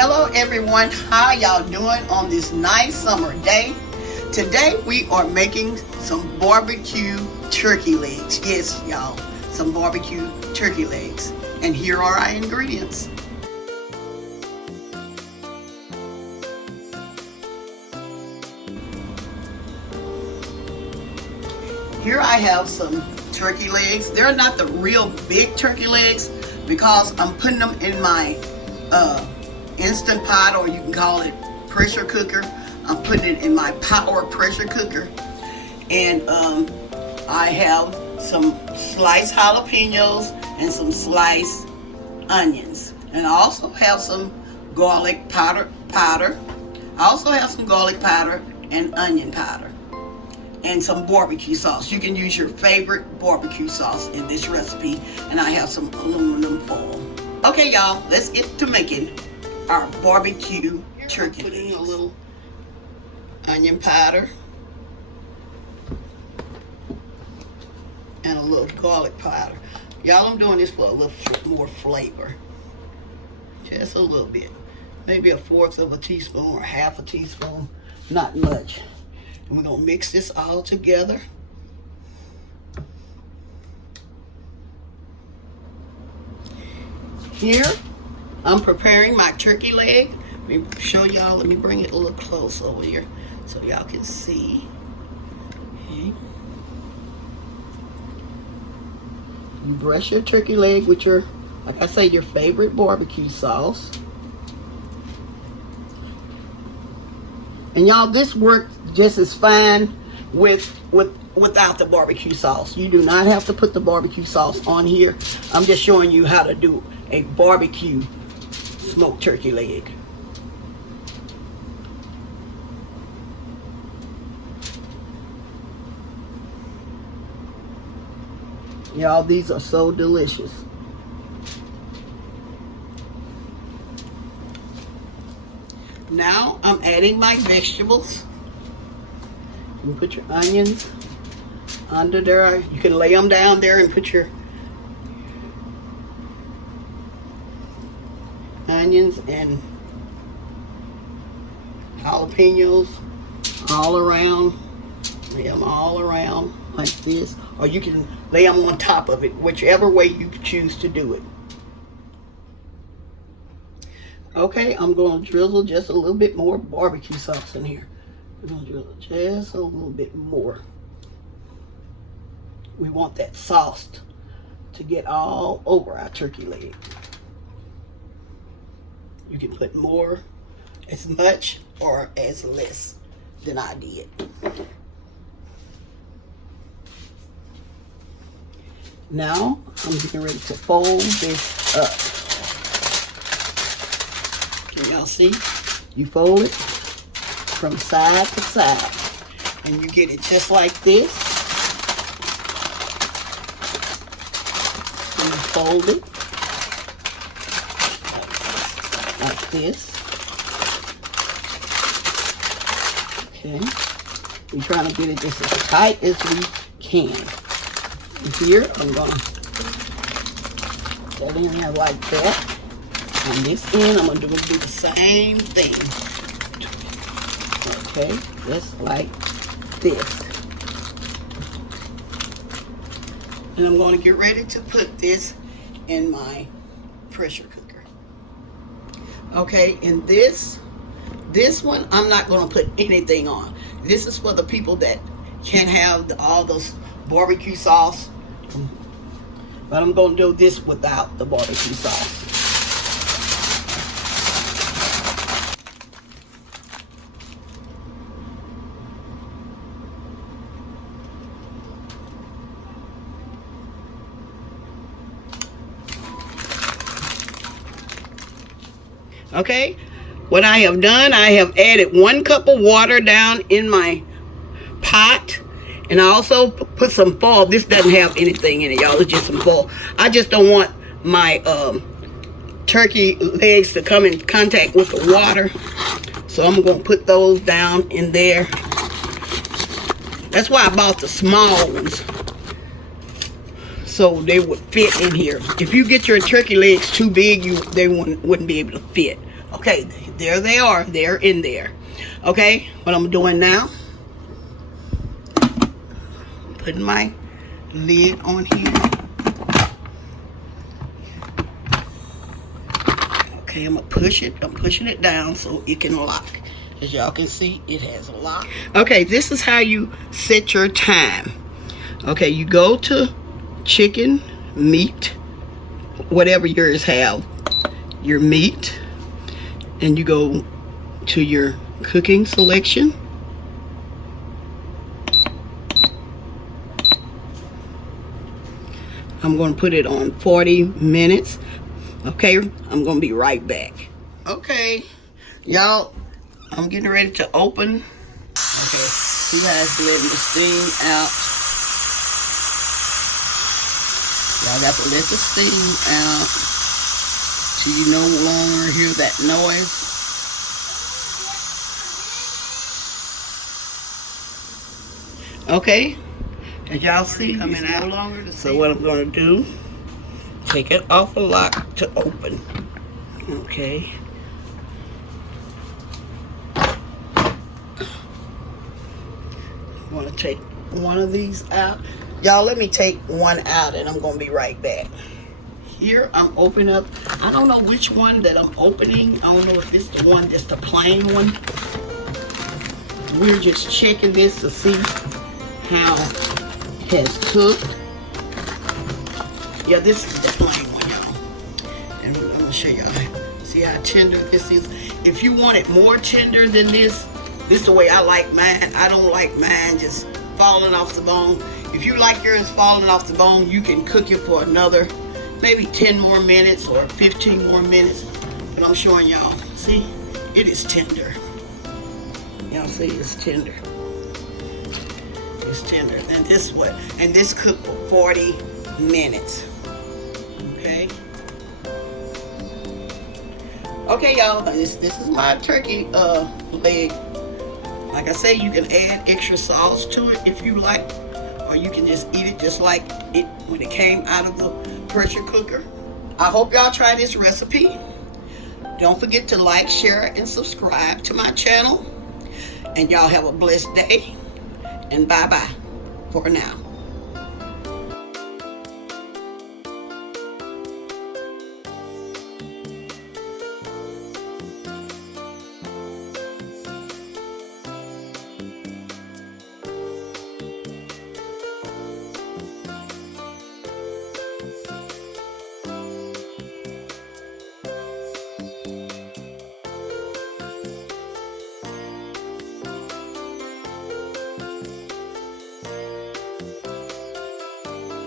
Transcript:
Hello everyone, how y'all doing on this nice summer day? Today we are making some barbecue turkey legs. Yes, y'all, some barbecue turkey legs. And here are our ingredients. Here I have some turkey legs. They're not the real big turkey legs because I'm putting them in my Instant Pot, or you can call it pressure cooker. I'm putting it in my power pressure cooker. And I have some sliced jalapeños and some sliced onions. And I also have some garlic powder. I also have some garlic powder and onion powder. And some barbecue sauce. You can use your favorite barbecue sauce in this recipe. And I have some aluminum foil. Okay, y'all, let's get to making our barbecue turkey legs. Put in a little onion powder and a little garlic powder. Y'all, I'm doing this for a little more flavor. Just a little bit. Maybe 1/4 of a teaspoon or 1/2 teaspoon. Not much. And we're going to mix this all together. Here, I'm preparing my turkey leg. Let me show y'all. Let me bring it a little close over here so y'all can see. Okay. You brush your turkey leg with your, like I say, your favorite barbecue sauce. And y'all, this works just as fine without the barbecue sauce. You do not have to put the barbecue sauce on here. I'm just showing you how to do a barbecue smoked turkey leg. Y'all, these are so delicious. Now I'm adding my vegetables. You put your onions under there. You can lay them down there and put your onions and jalapeños all around. Lay them all around like this. Or you can lay them on top of it, whichever way you choose to do it. Okay, I'm going to drizzle just a little bit more barbecue sauce in here. We're going to drizzle just a little bit more. We want that sauce to get all over our turkey leg. You can put more, as much, or as less than I did. Now, I'm getting ready to fold this up. Can y'all see? You fold it from side to side. And you get it just like this. And you fold it like this. Okay. We're trying to get it just as tight as we can. And here, I'm going to set it in there like that. On this end, I'm going to do the same thing. Okay, just like this. And I'm going to get ready to put this in my pressure cooker. Okay, and this one, I'm not going to put anything on. This is for the people that can't have all those barbecue sauce. But I'm going to do this without the barbecue sauce. Okay, what I have done, I have added 1 cup of water down in my pot. And I also put some foil. This doesn't have anything in it, y'all. It's just some foil. I just don't want my turkey legs to come in contact with the water. So I'm going to put those down in there. That's why I bought the small ones, so they would fit in here. If you get your turkey legs too big, they wouldn't be able to fit. Okay, there they are. They're in there. Okay, what I'm doing now, putting my lid on here. Okay, I'm gonna push it. I'm pushing it down so it can lock. As y'all can see, it has a lock. Okay, this is how you set your time. Okay, you go to chicken, meat, whatever yours have, your meat, and you go to your cooking selection. I'm going to put it on 40 minutes. Okay, I'm going to be right back. Okay, y'all, I'm getting ready to open. Okay, see how it's letting the steam out. Y'all got to let the steam out so you no longer hear that noise. Okay, as y'all see, coming out. No longer the so what I'm going to do, take it off the lock to open. Okay. I'm going to take one of these out. Y'all, let me take one out and I'm going to be right back. Here, I'm opening up. I don't know which one that I'm opening. I don't know if it's the one that's the plain one. We're just checking this to see how it has cooked. Yeah, this is the plain one, y'all. And I'm going to show y'all. See how tender this is. If you want it more tender than this is the way I like mine. I don't like mine just falling off the bone. If you like yours falling off the bone, you can cook it for another maybe 10 more minutes or 15 more minutes. But I'm showing y'all. See, it is tender. Y'all see, it's tender. It's tender. And this what? And this cooked for 40 minutes. Okay. Okay, y'all. This is my turkey leg. Like I say, you can add extra sauce to it if you like, or you can just eat it just like it when it came out of the pressure cooker. I hope y'all try this recipe. Don't forget to like, share, and subscribe to my channel. And y'all have a blessed day. And bye-bye for now.